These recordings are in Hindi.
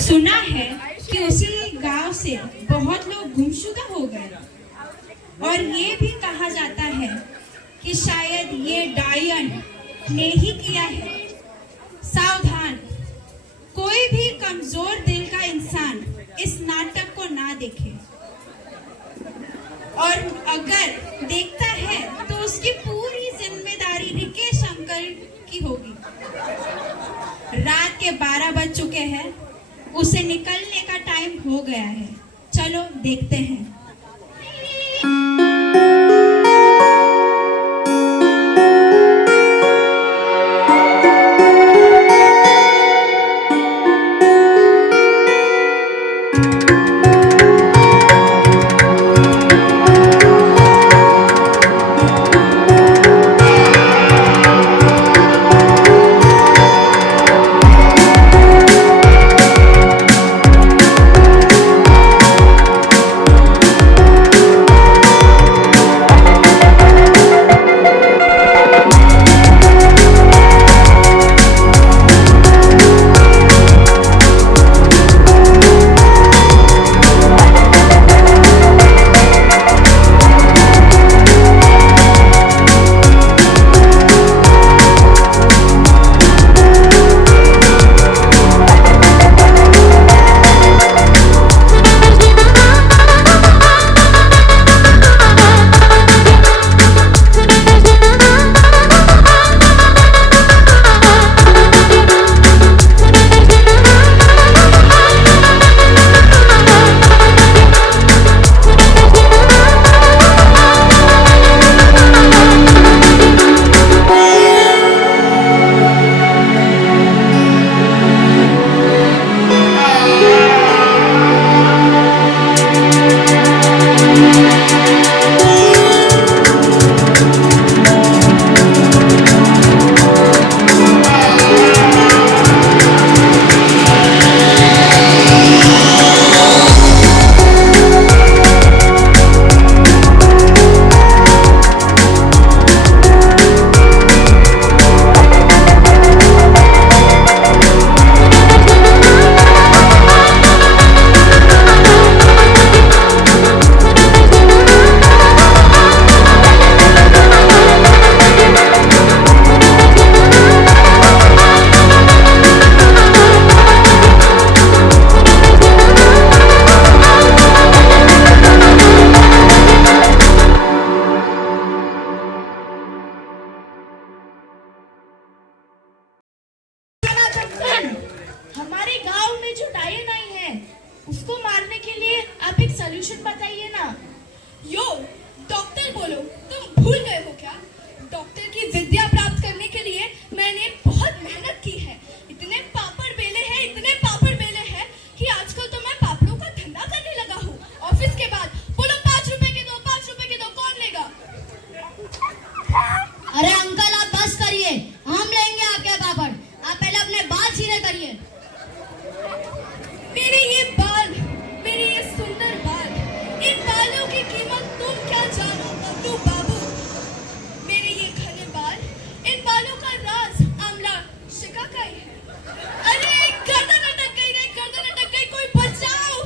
सुना है कि उसी गांव से बहुत लोग गुमशुदा हो गए और ये भी कहा जाता है कि शायद ये डायन ने ही किया है। सावधान, कोई भी कमजोर दिल का इंसान इस नाटक को ना देखे, और अगर देखता है तो उसकी पूरी जिम्मेदारी रिकेश अंकल की होगी। रात के 12 बज चुके हैं, उसे निकलने का टाइम हो गया है। चलो देखते हैं। हमारे गांव में जो डायन आई है, उसको मारने के लिए आप एक सलूशन बताइए ना। यो, डॉक्टर बोलो, तुम भूल गए हो क्या? डॉक्टर की विद्या प्राप्त करने के लिए मैंने बहुत मेहनत की है। इतने पापड़ बेले हैं कि आजकल तो मैं पापड़ों का धंधा करने लगा हूँ। ऑफिस के बाद बोलो 5 रुपए के दो, 5 रुपए के दो, कौन लेगा? अरे अंकल आप बस करिए, हम लेंगे आपके पापड़। आप पहले अपने बाल सीधे करिए। मेरे ये सुंदर बाल, इन बालों की कीमत तुम क्या जानो बबलू बाबू। मेरे ये घने बाल, इन बालों का राज आमला शिकाकाई है। अरे गर्दन अटक गई रे, गर्दन अटक गई, कोई बचाओ।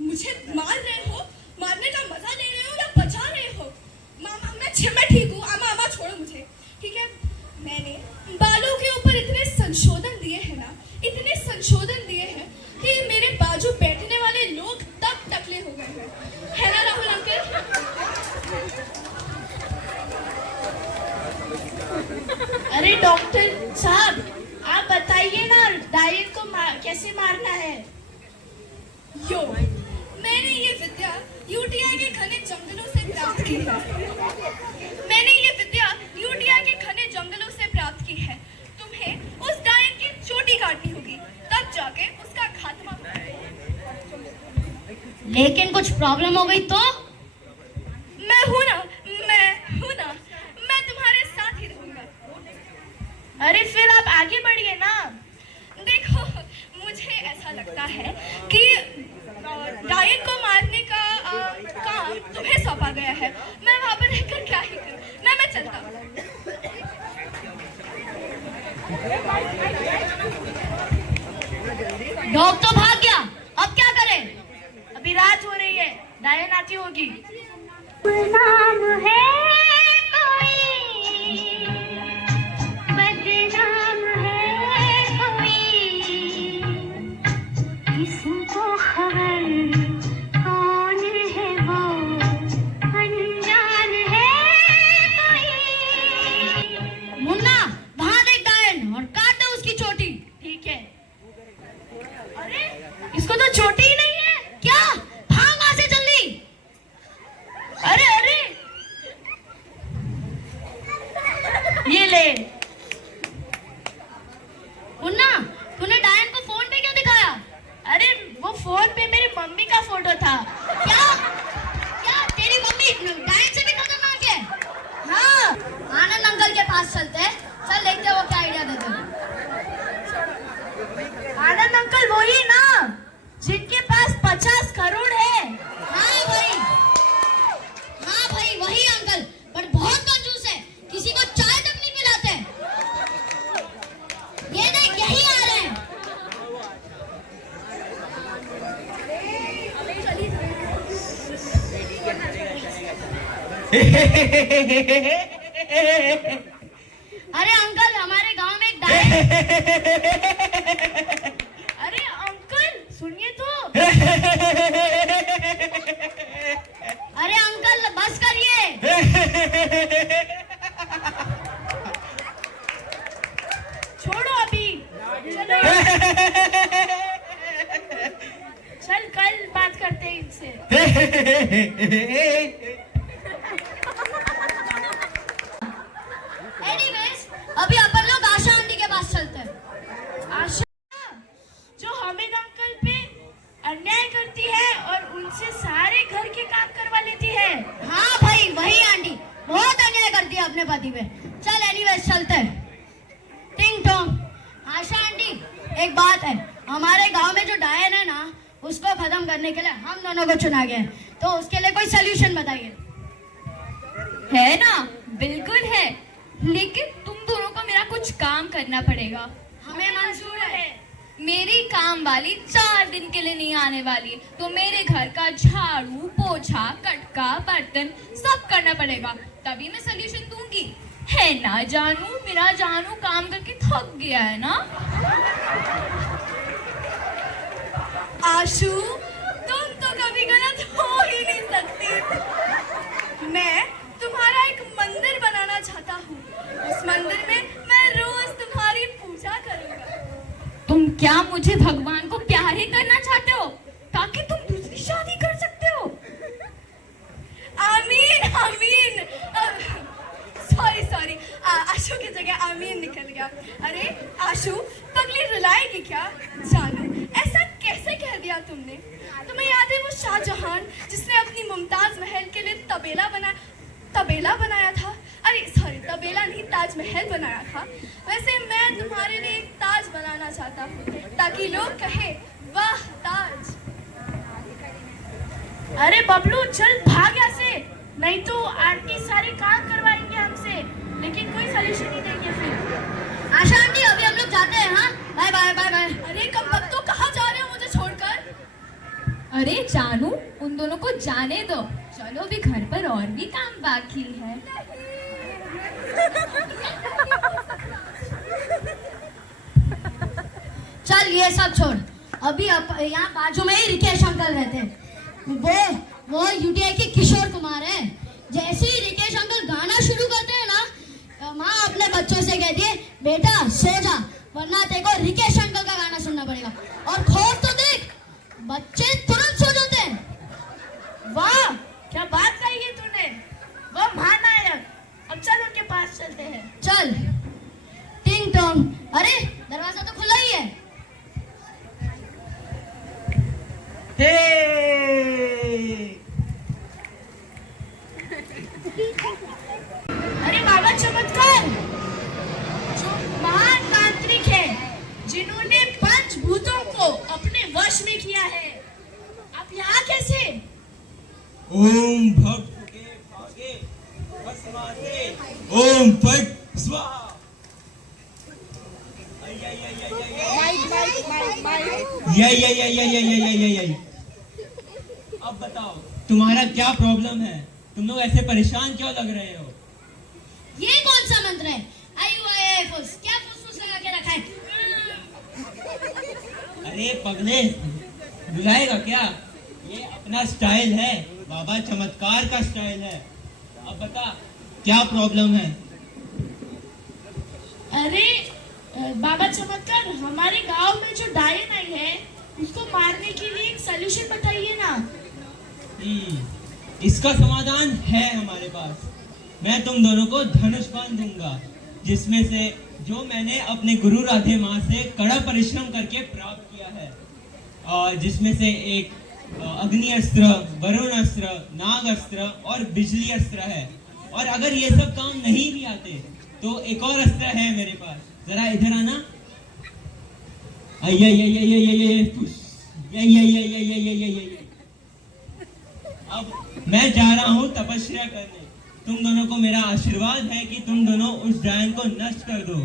मुझे मार रहे हो? मारने का मजा ले रहे हो या बचा रहे हो? मामा मैं ठीक हूँ। आमा छोड़ो मुझे, ठीक है? मैंने बालों के ऊपर इतने संशोधन दिए हैं ना, इतने संशोधन दिए हैं कि मेरे बाजू बैठने वाले लोग तब टकले हो गए हैं, है ना राहुल अंकल? अरे डॉक्टर साहब, आप बताइए ना डायन को कैसे मारना है। यो, मैंने ये विद्या यूटीआई के घने जंगलों से प्राप्त की है। तुम्हें उस डायन की चोटी काटनी होगी, तब जाके उसका खात्मा होगा। लेकिन कुछ प्रॉब्लम हो गई तो? मैं हूं ना, मैं तुम्हारे साथ ही रहूंगा। अरे फिर आप आगे बढ़िए ना। लगता है कि डायन को मारने का काम तुम्हें सौंपा गया है। मैं वहाँ पर रहकर क्या ही करूँ ना, मैं चलता हूँ। डॉग तो भाग गया, अब क्या करें? अभी रात हो रही है, डायन आती होगी। नाम है कोई, बदनाम है कोई, किसको खबर कौन है वो, अनजान है कोई। मुन्ना वहां देख डायन और काट दो उसकी चोटी। ठीक है। अरे इसको तो चोटी ही नहीं है। क्या? भाग वहां से जल्दी। अरे अरे ये ले। मुन्ना तूने डायन को फोन पे क्यों दिखाया? अरे वो फोन पे मेरी मम्मी का फोटो था। क्या क्या तेरी मम्मी डायन से भी खतरनाक है? हाँ, आनंद अंकल के पास चलते हैं। चल देखते हैं वो क्या आइडिया देते हैं। आनंद अंकल वही ना जिनके पास 50 करोड़ है। हाँ भाई वही अंकल, पर बहुत कंजूस है, किसी को चाय तक नहीं पिलाते। ये देख यही आ रहे हैं। अरे अंकल हमारे गांव में एक डायन। अरे अंकल सुनिए तो। अरे अंकल बस करिए। छोड़ो अभी, चलो चल कल बात करते हैं इनसे। एनीवेज अभी अपन लोग आशा आंटी के पास चलते हैं। आशा जो हामिद अंकल पे अन्याय करती है और उनसे सारे घर के काम करवा लेती है। हाँ भाई वही आंटी बहुत अन्याय करती है अपने पति पे। चल एनीवेज चलते हैं। टिंग टोंग। आशा आंटी एक बात है, हमारे गांव में जो डायन है ना उसको खत्म करने के लिए हम दोनों को चुना गया है, तो उसके लिए कोई सोल्यूशन बताइए। है ना, बिल्कुल है, लेकिन तुम दोनों को मेरा कुछ काम करना पड़ेगा। हमें मंजूर है। मेरी काम वाली 4 दिन के लिए नहीं आने वाली, तो मेरे घर का झाड़ू पोछा कटका बर्तन सब करना पड़ेगा, तभी मैं सोल्यूशन दूंगी। है ना जानू, मेरा जानू काम करके थक गया है ना। आशु तुम तो कभी गलत हो ही नहीं सकती। मैं तुम्हारा एक मंदिर बनाना चाहता हूँ। उस मंदिर में मैं रोज तुम्हारी पूजा करूँगा। तुम क्या मुझे भगवान को प्यार ही करना चाहते हो ताकि तुम दूसरी शादी कर सकते हो? आमीन आमीन। सॉरी आशु की जगह आमीन निकल गया। अरे आशु पगली रुलाएगी क्या? जानू ऐसा कैसे कह दिया तुमने? तुम्हें याद है वो शाहजहान जिसने अपनी मुमताज महल के लिए तबेला बनाया था? अरे सॉरी तबेला नहीं, ताजमहल बनाया था। वैसे मैं तुम्हारे लिए एक ताज बनाना चाहता हूँ ताकि लोग कहे वाह ताज। अरे बबलू चल भाग यहाँ से, नहीं तो आंटी सारे काम करवाएंगे हमसे, लेकिन कोई सोल्यूशन नहीं देंगे फिर। आशा आंटी अभी हम लोग जाते हैं। हाँ बाय बाय बाय बाय। अरे कब तक तो कहाँ जा रहे हो मुझे छोड़कर? अरे जानू उन दोनों को जाने दो, चलो भी घर पर और भी काम बाकी है। चल ये सब छोड़, अभी यहाँ बाजू में ही रिकेश अंकल रहते हैं। वो यूटीआई के किशोर कुमार हैं। जैसे ही रिकेश अंकल गाना शुरू करते हैं ना, माँ अपने बच्चों से कहती है बेटा सो जा, वरना तेरे को रिकेश अंकल का गाना सुनना पड़ेगा। और खौफ तो देख, बच्चे तुरंत सो जाते हैं। वाह क्या बात कही है तूने, वो महानायक। अब चल उनके पास चलते हैं। चल। टिंग टोंग। अरे दरवाजा तो खुला ही है। अरे बाबा चमत्कार, जो महान तांत्रिक है, जिन्होंने ओम भक्त के भागे भस्माते ओम फट स्वाहा। यही। अब बताओ तुम्हारा क्या प्रॉब्लम है? तुम लोग ऐसे परेशान क्यों लग रहे हो? ये कौन सा मंत्र है? फुस क्या फुस लगा के रखा है? अरे पगले, बुलाएगा क्या? ये अपना स्टाइल है, बाबा चमत्कार का स्टाइल है। अब बता क्या प्रॉब्लम है? अरे बाबा चमत्कार, हमारे गांव में जो डायन आई है उसको मारने के लिए एक सलूशन बताइए ना। इसका समाधान है हमारे पास। मैं तुम दोनों को धनुष बाण दूंगा, जिसमें से जो मैंने अपने गुरु राधे माँ से कड़ा परिश्रम करके प्राप्त किया है, और जिसमें से एक अग्नि अस्त्र, वरुण अस्त्र, नाग अस्त्र और बिजली अस्त्र है। और अगर ये सब काम नहीं भी आते तो एक और अस्त्र है मेरे पास। जरा इधर आना। अब मैं जा रहा हूँ तपस्या करने। तुम दोनों को मेरा आशीर्वाद है कि तुम दोनों उस डायन को नष्ट कर दो।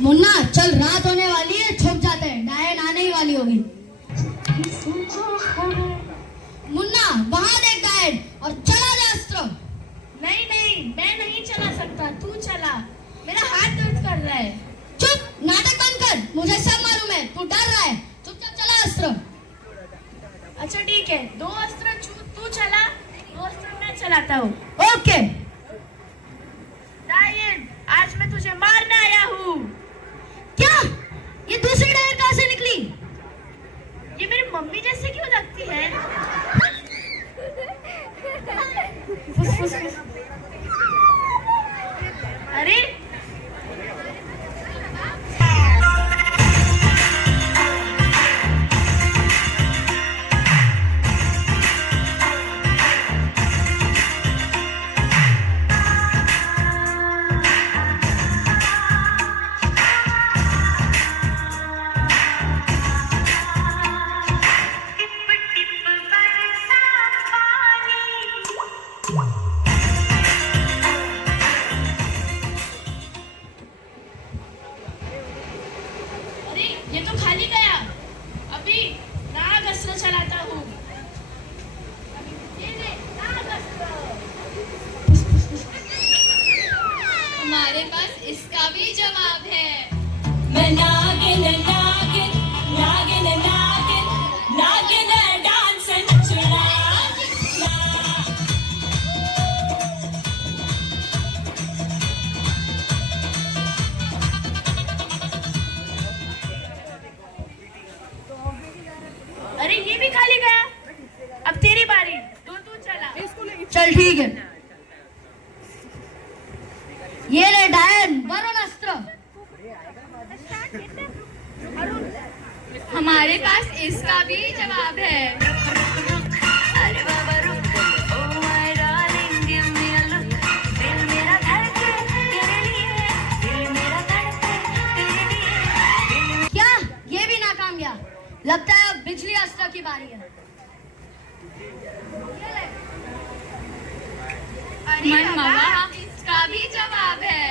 मुन्ना चल, रात होने वाली है, छुप जाते हैं, डायन आने ही वाली होगी। मुन्ना वहां देख डायन, और चला दे अस्त्र। नहीं नहीं, मैं नहीं चला सकता, तू चला, मेरा हाथ दर्द कर रहा है। चुप, नाटक बंद कर, मुझे सब मालूम है, तू डर रहा है। चुपचाप चला अस्त्र। अच्छा ठीक है, दो अस्त्र तू चला, दो अस्त्र मैं चलाता हूँ। ओके। डायन, आज मैं तुझे मारने आया हूँ। क्या? ये दूसरी डायन कहाँ से निकली? ये मेरी मम्मी जैसे क्यों लगती है? फुस फुस फुस। अरे ये तो खाली गया। अभी नाग अस्त्र चलाता हूँ। ये ले, नाग अस्त्र। हमारे पास इसका भी जवाब है। मैं नागिन नागिन नागिन नागिन नागिन डांस नचना। अरे ये भी खाली गया। अब तेरी बारी, तू चला। चल ठीक है। ये ले डायन, वरुण अस्त्र। हमारे पास इसका भी जवाब है। अरे बाबा रुक, oh my darling, give me a look. दिल मेरा धड़के तेरे लिए, दिल मेरा धड़के तेरे लिए। क्या? ये भी नाकाम गया। लगता है अब बिजली अस्त्र की बारी है। अरे बाबा, इसका भी जवाब है।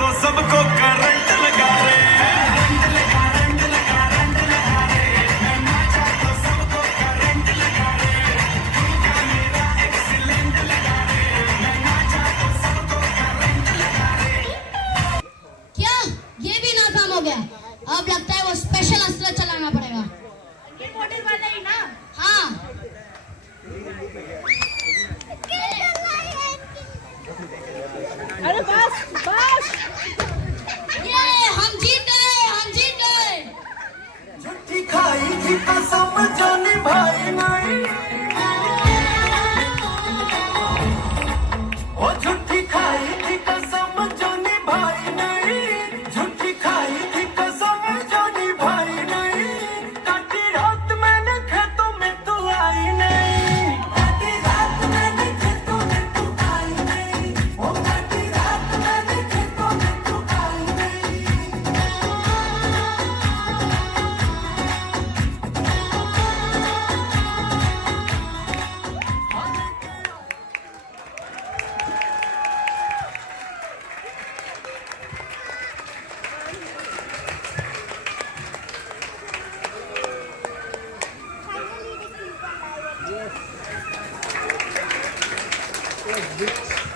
तो सबको करंट लगा रहे क्या? ये भी नाकाम हो गया। अब लगता है वो स्पेशल अस्त्र चलाना पड़ेगा। ये मॉडल वाला ही ना? हाँ। अरे बस बस। ये हम जीत गए, हम जीत गए। झूठी खाई थी कसम जो निभाई नहीं, ओ झूठी खाई थी कसम जो निभाई नहीं, झूठी खाई थी कसम जो निभाई नहीं। काटी रात मैंने खेतों में तू आई नहीं, काटी रात मैंने खेतों में तू आई नहीं, ओ काटी रात मैंने Which